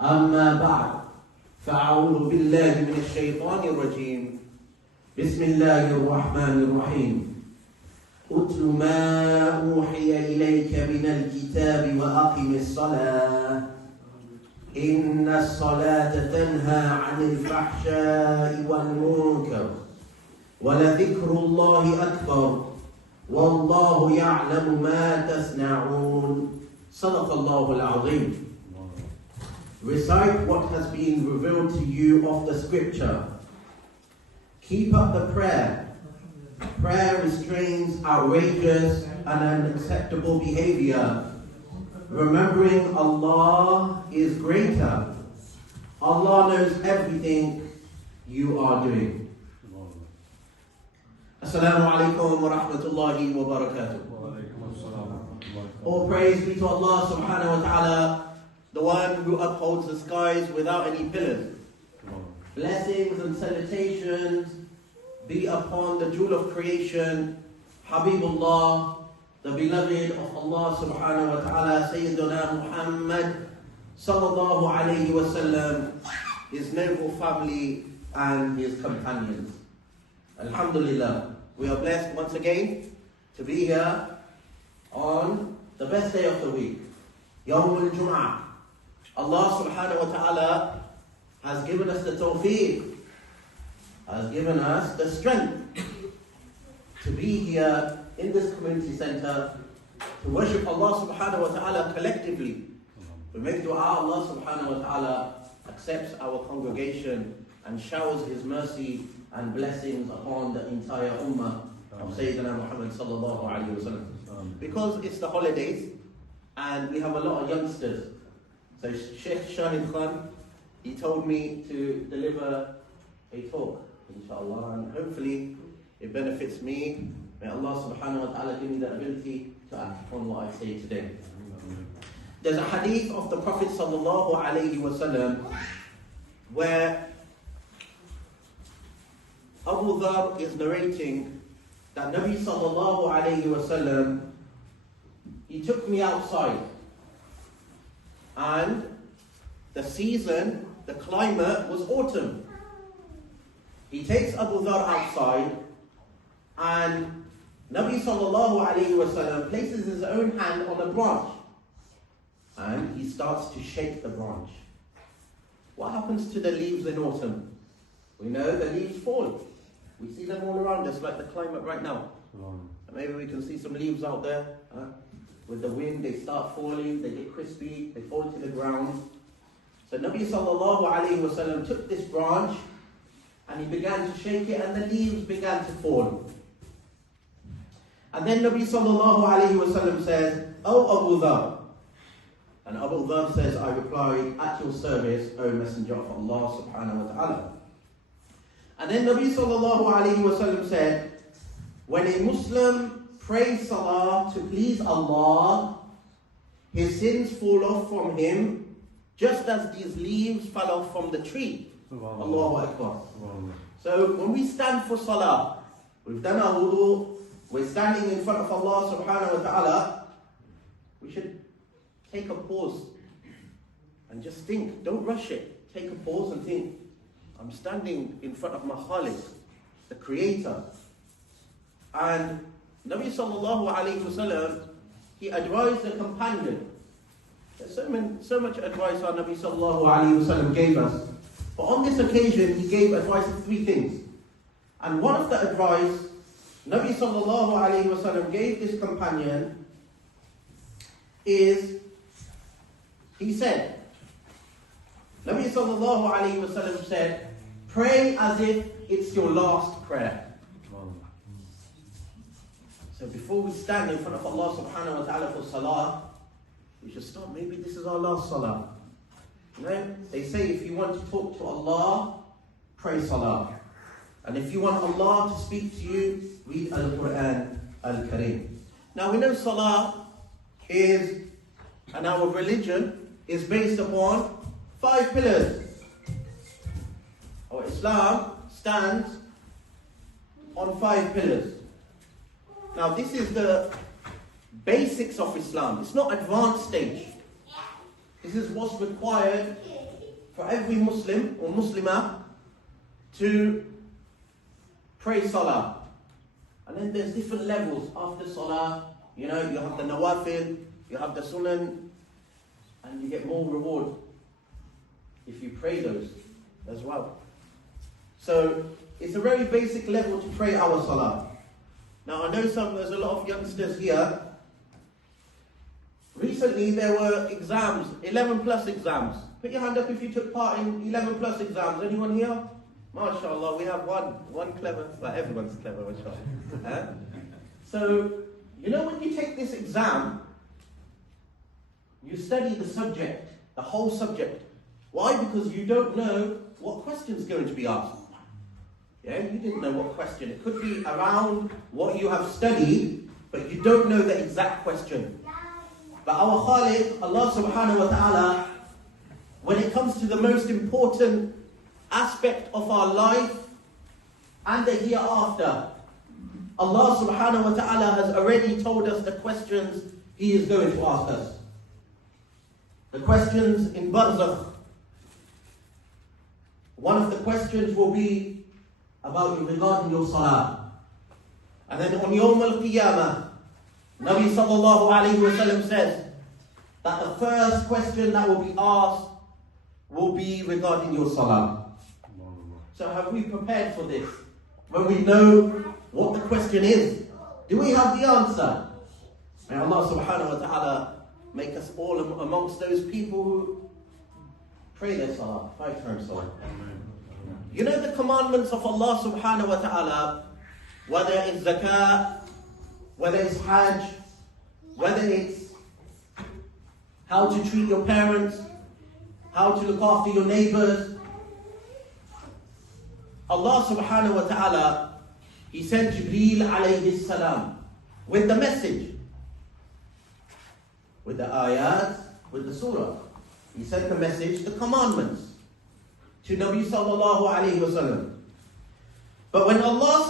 أما بعد فأعوذ بالله من الشيطان الرجيم بسم الله الرحمن الرحيم أتل ما أوحي إليك من الكتاب وأقم الصلاة إن الصلاة تنهى عن الفحشاء والمنكر ولذكر الله أكبر والله يعلم ما تصنعون صدق الله العظيم. Recite what has been revealed to you of the scripture. Keep up the prayer. Prayer restrains outrageous and unacceptable behavior. Remembering Allah is greater. Allah knows everything you are doing. Assalamu alaikum wa rahmatullahi wa barakatuh. All praise be to Allah subhanahu wa ta'ala, the one who upholds the skies without any pillars. Blessings and salutations be upon the jewel of creation, Habibullah, the beloved of Allah subhanahu wa ta'ala, Sayyiduna Muhammad sallallahu alayhi wa sallam, his noble family and his companions. Alhamdulillah, we are blessed once again to be here on the best day of the week, Yawmul Jummah. Allah subhanahu wa ta'ala has given us the tawfiq, has given us the strength to be here in this community center to worship Allah subhanahu wa ta'ala collectively. We make dua, Allah subhanahu wa ta'ala accepts our congregation and showers His mercy and blessings upon the entire ummah of Sayyidina Muhammad sallallahu alayhi wa sallam. Because it's the holidays and we have a lot of youngsters. So Sheikh Shahid Khan, he told me to deliver a talk, inshallah, and hopefully it benefits me. May Allah subhanahu wa ta'ala give me the ability to act upon what I say today. There's a hadith of the Prophet sallallahu alayhi wa sallam where Abu Dhar is narrating that Nabi sallallahu alayhi wa sallam, he took me outside. And the season, the climate was autumn. He takes Abu Dhar outside and Nabi sallallahu alayhi wa sallam places his own hand on a branch and he starts to shake the branch. What happens to the leaves in autumn? We know the leaves fall. We see them all around us like the climate right now. And maybe we can see some leaves out there. With the wind, they start falling, they get crispy, they fall to the ground. So Nabi sallallahu alayhi wa sallam took this branch and he began to shake it and the leaves began to fall. And then Nabi sallallahu alayhi wa sallam said, "Oh Abu Dhar." And Abu Dhar says, I replied, "At your service, O Messenger of Allah subhanahu wa ta'ala." And then Nabi sallallahu alayhi wa sallam said, when a Muslim prays salah to please Allah, his sins fall off from him, just as these leaves fell off from the tree. Allahu Akbar. So when we stand for salah, we've done our wudu, we're standing in front of Allah subhanahu wa ta'ala, we should take a pause and just think. Don't rush it. Take a pause and think, I'm standing in front of my Khaliq, the Creator. And Nabi sallallahu alayhi wa sallam, he advised the companion. There's so much advice our Nabi sallallahu alayhi wa sallam gave us. But on this occasion, he gave advice of three things. And one of the advice Nabi sallallahu alayhi wa sallam gave this companion is, he said, Nabi sallallahu alayhi wa sallam said, pray as if it's your last prayer. So before we stand in front of Allah subhanahu wa ta'ala for salah, we should stop. Maybe this is our last salah. You know, they say if you want to talk to Allah, pray salah. And if you want Allah to speak to you, read Al-Quran Al-Kareem. Now we know salah is, and our religion is based upon 5 pillars. Our Islam stands on 5 pillars. Now this is the basics of Islam. It's not advanced stage. This is what's required for every Muslim or Muslimah to pray salah. And then there's different levels after salah. You know, you have the nawafil, you have the sunan, and you get more reward if you pray those as well. So it's a very basic level to pray our salah. Now I know there's a lot of youngsters here. Recently there were exams, 11 plus exams. Put your hand up if you took part in 11 plus exams. Anyone here? MashaAllah, we have one clever, well everyone's clever, mashallah. So, you know when you take this exam, you study the subject, the whole subject. Why? Because you don't know what question is going to be asked. Yeah, you didn't know what question. It could be around what you have studied, but you don't know the exact question. But our Khaliq, Allah subhanahu wa ta'ala, when it comes to the most important aspect of our life and the hereafter, Allah subhanahu wa ta'ala has already told us the questions He is going to ask us. The questions in Barzakh. One of the questions will be about regarding your salah. And then on Yawm al-Qiyamah, Nabi sallallahu alayhi wa sallam says that the first question that will be asked will be regarding your salah. So have we prepared for this? When we know what the question is, do we have the answer? May Allah subhanahu wa ta'ala make us all amongst those people who pray their salah, 5 times salah. You know the commandments of Allah subhanahu wa ta'ala, whether it's zakah, whether it's hajj, whether it's how to treat your parents, how to look after your neighbors. Allah subhanahu wa ta'ala, He sent Jibreel alayhi salam with the message, with the ayat, with the surah. He sent the message, the commandments, to Nabi sallallahu alayhi wa sallam. But when Allah